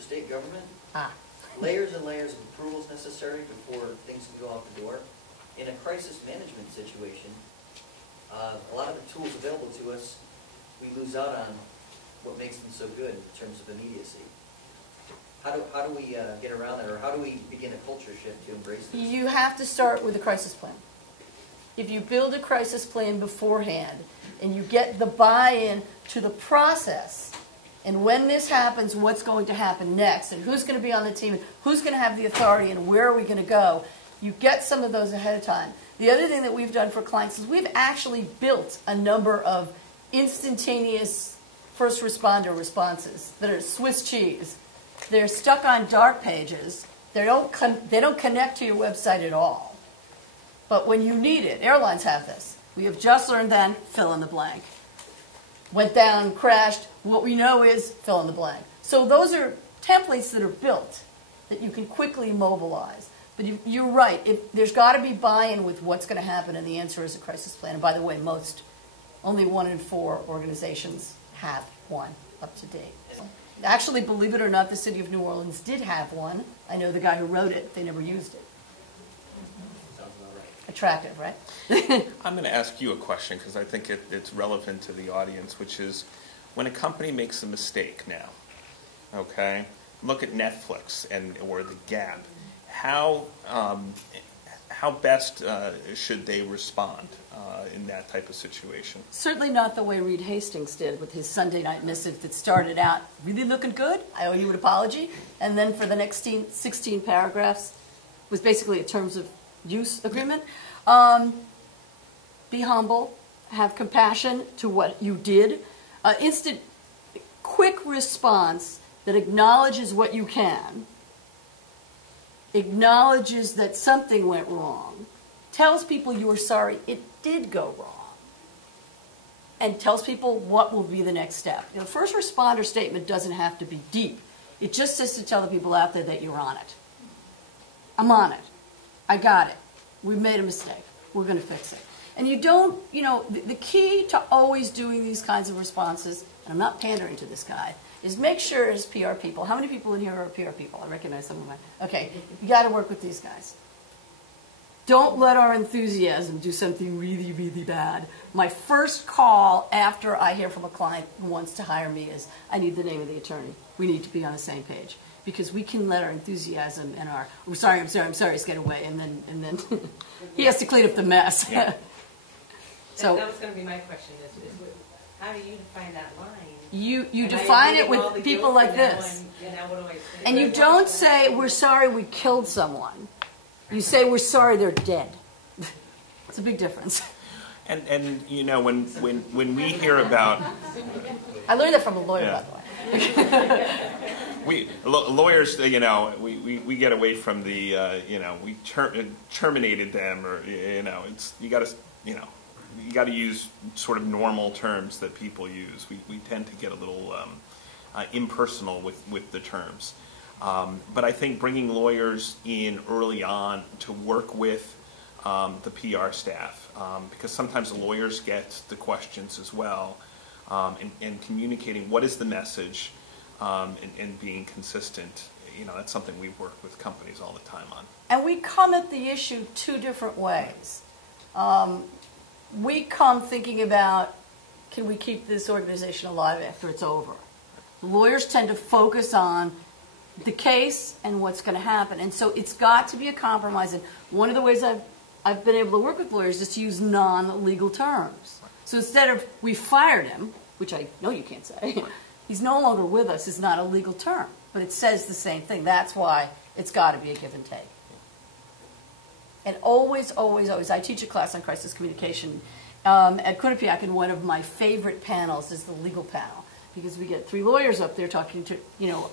state government, layers and layers of approvals necessary before things can go out the door. In a crisis management situation, a lot of the tools available to us, we lose out on what makes them so good in terms of immediacy. How do we get around that, or how do we begin a culture shift to embrace this? You have to start with a crisis plan. If you build a crisis plan beforehand and you get the buy-in to the process, and when this happens, what's going to happen next, and who's going to be on the team, and who's going to have the authority, and where are we going to go, you get some of those ahead of time. The other thing that we've done for clients is we've actually built a number of instantaneous first responder responses that are Swiss cheese. They're stuck on dark pages. They don't connect to your website at all. But when you need it, airlines have this. We have just learned then, fill in the blank. Went down, crashed, what we know is fill in the blank. So those are templates that are built that you can quickly mobilize. But you're right, there's got to be buy-in with what's going to happen, and the answer is a crisis plan. And by the way, only 1 in 4 organizations have one up to date. Actually, believe it or not, the city of New Orleans did have one. I know the guy who wrote it. They never used it. Sounds about right. Attractive, right? I'm going to ask you a question because I think it's relevant to the audience, which is when a company makes a mistake now, okay, look at Netflix or the Gap. How best should they respond in that type of situation? Certainly not the way Reed Hastings did with his Sunday night missive that started out really looking good. I owe you an apology. And then for the next 16 paragraphs was basically a terms of use agreement. Be humble. Have compassion to what you did. Instant, quick response that acknowledges what you can, acknowledges that something went wrong, tells people you are sorry it did go wrong, and tells people what will be the next step. The first responder statement doesn't have to be deep. It just has to tell the people out there that you're on it. I'm on it. I got it. We made a mistake. We're going to fix it. And you don't, the key to always doing these kinds of responses, and I'm not pandering to this guy, is make sure as PR people, how many people in here are PR people? I recognize some of them. Okay, you got to work with these guys. Don't let our enthusiasm do something really, really bad. My first call after I hear from a client who wants to hire me is, I need the name of the attorney. We need to be on the same page. Because we can let our enthusiasm and our, I'm sorry, get away, and then he has to clean up the mess. Yeah. So that was going to be my question, is how do you define that line? You define it with people like this. And you don't say, we're sorry we killed someone. You say, we're sorry they're dead. It's a big difference. And when we hear about... I learned that from a lawyer, by the way. Lawyers, we get away from the, we terminated them, or, you got to use sort of normal terms that people use. We tend to get a little impersonal with the terms. But I think bringing lawyers in early on to work with the PR staff, because sometimes the lawyers get the questions as well, and communicating what is the message, and being consistent. That's something we work with companies all the time on. And we come at the issue 2 different ways. We come thinking about, can we keep this organization alive after it's over? Lawyers tend to focus on the case and what's going to happen. And so it's got to be a compromise. And one of the ways I've been able to work with lawyers is to use non-legal terms. So instead of, we fired him, which I know you can't say, he's no longer with us, is not a legal term. But it says the same thing. That's why it's got to be a give and take. And always, always, always, I teach a class on crisis communication at Quinnipiac, and one of my favorite panels is the legal panel, because we get 3 lawyers up there talking to,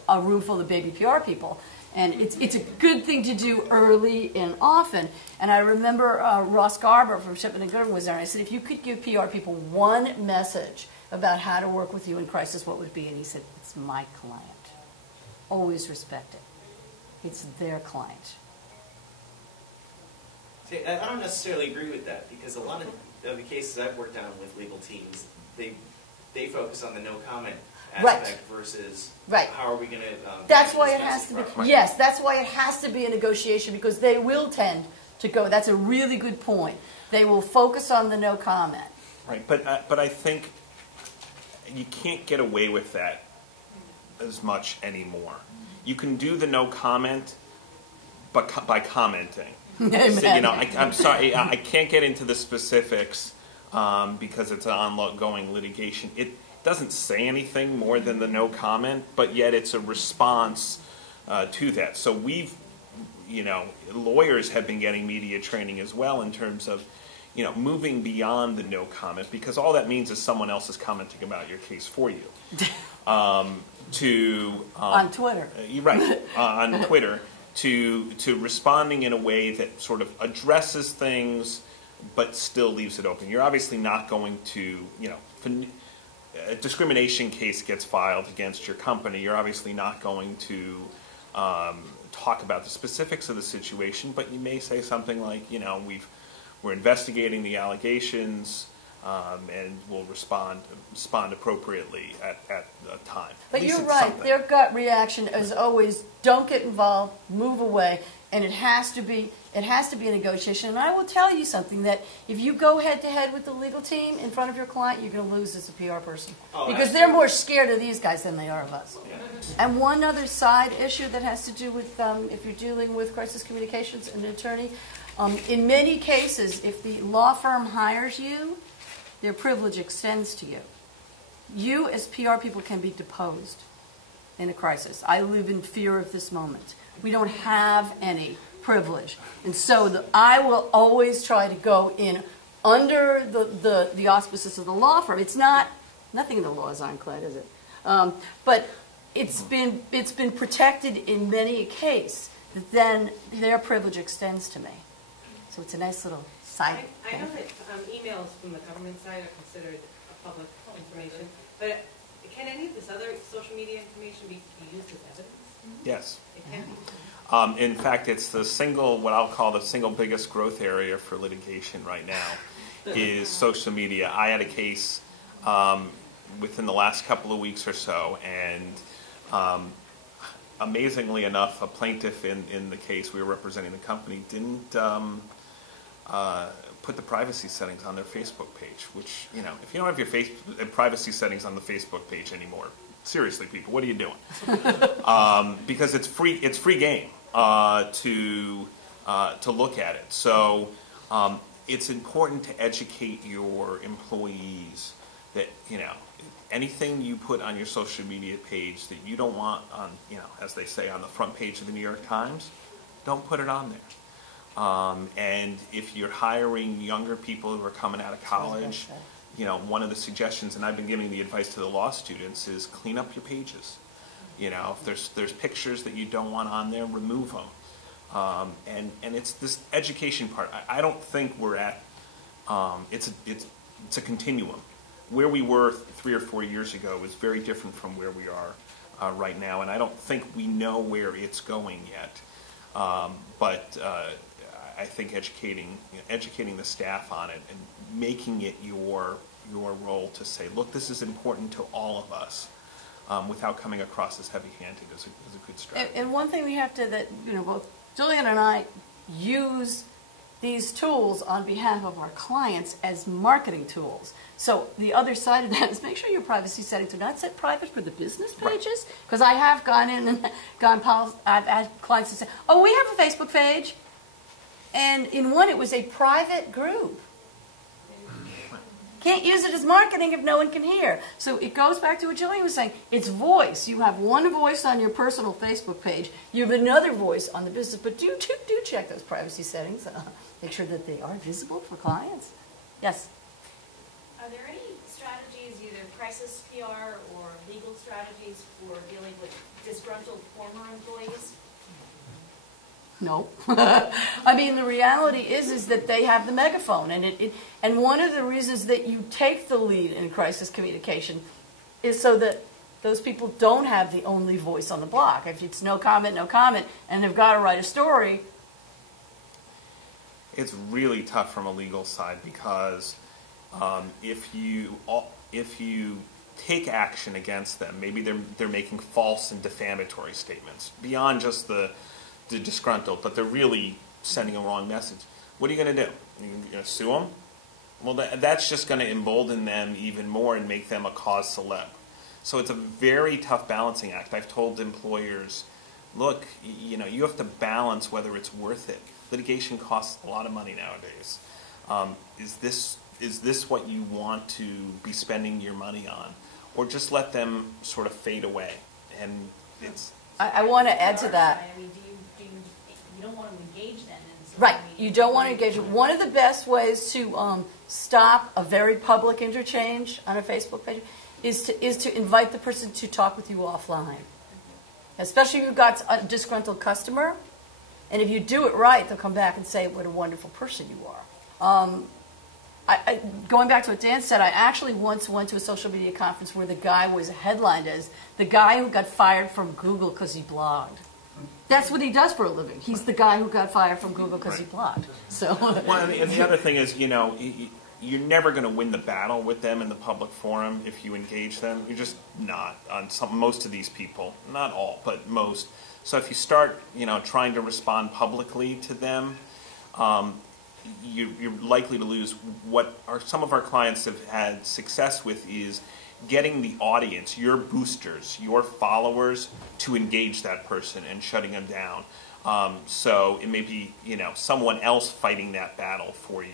a room full of baby PR people. And it's a good thing to do early and often. And I remember Ross Garber from Shipman & Goodwin was there, and I said, if you could give PR people one message about how to work with you in crisis, what would it be? And he said, it's my client. Always respect it. It's their client. See, I don't necessarily agree with that, because a lot of the cases I've worked on with legal teams, they focus on the no comment aspect versus Right. how are we going to. That's why it has to be, yes, that's why it has to be a negotiation, because they will tend to go, that's a really good point. They will focus on the no comment. Right, but I think you can't get away with that as much anymore. You can do the no comment, but by commenting. Amen. So, I'm sorry, I can't get into the specifics because it's an ongoing litigation. It doesn't say anything more than the no comment, but yet it's a response to that. So lawyers have been getting media training as well in terms of, moving beyond the no comment, because all that means is someone else is commenting about your case for you. On Twitter. Right, on Twitter. To responding in a way that sort of addresses things but still leaves it open. You're obviously not going to, if a discrimination case gets filed against your company, you're obviously not going to talk about the specifics of the situation, but you may say something like, we're investigating the allegations, and we'll respond appropriately at the time. But you're right. Something. Their gut reaction is always, don't get involved, move away, and it has to be a negotiation. And I will tell you something, that if you go head to head with the legal team in front of your client, you're going to lose as a PR person, because they're more scared of these guys than they are of us. Yeah. And one other side issue that has to do with if you're dealing with crisis communications and an attorney, in many cases, if the law firm hires you, their privilege extends to you. You, as PR people, can be deposed in a crisis. I live in fear of this moment. We don't have any privilege. And so I will always try to go in under the auspices of the law firm. It's not, nothing in the law is ironclad, is it? But it's been protected in many a case that then their privilege extends to me. So it's a nice little side I know that emails from the government side are considered public information, but can any of this other social media information be used as evidence? Yes. It can be. In fact, it's what I'll call the single biggest growth area for litigation right now is social media. I had a case within the last couple of weeks or so, and amazingly enough, a plaintiff in the case we were representing, the company, didn't put the privacy settings on their Facebook page, which, if you don't have your privacy settings on the Facebook page anymore, seriously, people, what are you doing? Because it's free game to look at it. So it's important to educate your employees that, anything you put on your social media page that you don't want on, as they say, on the front page of the New York Times, don't put it on there. And if you're hiring younger people who are coming out of college, one of the suggestions, and I've been giving the advice to the law students, is clean up your pages. If there's pictures that you don't want on there, remove them. And it's this education part. I don't think we're at. It's a continuum. Where we were 3 or 4 years ago is very different from where we are right now, and I don't think we know where it's going yet. But I think educating the staff on it and making it your role to say, look, this is important to all of us, without coming across as heavy-handed is a good strategy. And one thing we have to, both Julian and I use these tools on behalf of our clients as marketing tools. So the other side of that is make sure your privacy settings are not set private for the business pages, because I have gone in and I've had clients that say, oh, we have a Facebook page. And in one, it was a private group. Can't use it as marketing if no one can hear. So it goes back to what Julian was saying. It's voice. You have one voice on your personal Facebook page. You have another voice on the business. But do check those privacy settings. Make sure that they are visible for clients. Yes? Are there any strategies, either crisis PR or legal strategies, for dealing with disgruntled former employees? No. I mean, the reality is that they have the megaphone, and one of the reasons that you take the lead in crisis communication is so that those people don't have the only voice on the block. If it's no comment, and they've got to write a story. It's really tough from a legal side, because if you take action against them. Maybe they're making false and defamatory statements beyond just the disgruntled, but they're really sending a wrong message. What are you going to do? You're going to sue them? Well, that's just going to embolden them even more and make them a cause celeb. So it's a very tough balancing act. I've told employers, look, you have to balance whether it's worth it. Litigation costs a lot of money nowadays. Is this what you want to be spending your money on? Or just let them sort of fade away? And it's... I want to add to that. I mean, you don't want to engage them in social Right, media. you don't want to engage. One of the best ways to stop a very public interchange on a Facebook page is to invite the person to talk with you offline. Especially if you've got a disgruntled customer, and if you do it right, they'll come back and say what a wonderful person you are. Going back to what Dan said, I actually once went to a social media conference where the guy was headlined as the guy who got fired from Google because he blogged. That's what he does for a living. He's the guy who got fired from Google because he blogged. So. Well, and the other thing is, you're never going to win the battle with them in the public forum if you engage them. You're just not on most of these people. Not all, but most. So if you start, trying to respond publicly to them, you're likely to lose. What some of our clients have had success with is getting the audience, your boosters, your followers, to engage that person and shutting them down. So it may be, someone else fighting that battle for you.